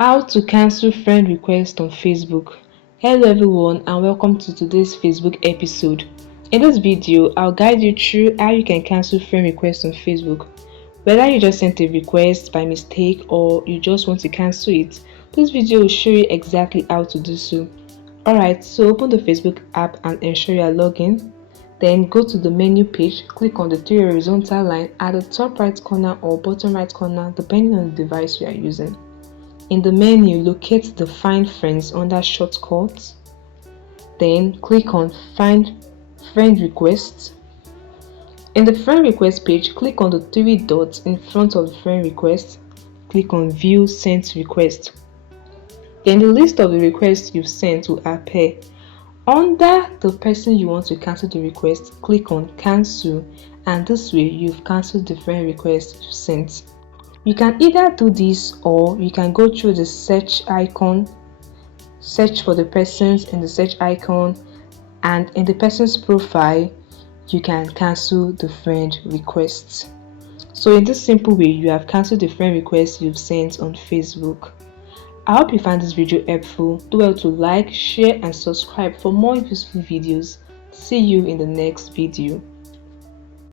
How to cancel friend request on Facebook. Hello everyone and welcome to today's Facebook episode. In this video, I'll guide you through how you can cancel friend requests on Facebook. Whether you just sent a request by mistake or you just want to cancel it, this video will show you exactly how to do so. Alright, so open the Facebook app and ensure you are logged in. Then go to the menu page, click on the three horizontal line at the top right corner or bottom right corner depending on the device you are using. In the menu, locate the Find Friends under Shortcuts. Then click on Find Friend Requests. In the friend request page, click on the three dots in front of the friend request. Click on View Sent Request. Then the list of the requests you've sent will appear. Under the person you want to cancel the request, click on Cancel, and this way you've cancelled the friend request you sent. You can either do this or you can go through the search icon, search for the persons in the search icon, and in the person's profile you can cancel the friend requests. So in this simple way, you have cancelled the friend request you've sent on Facebook. I hope you found this video helpful. Do well to like, share and subscribe for more useful videos. See you in the next video.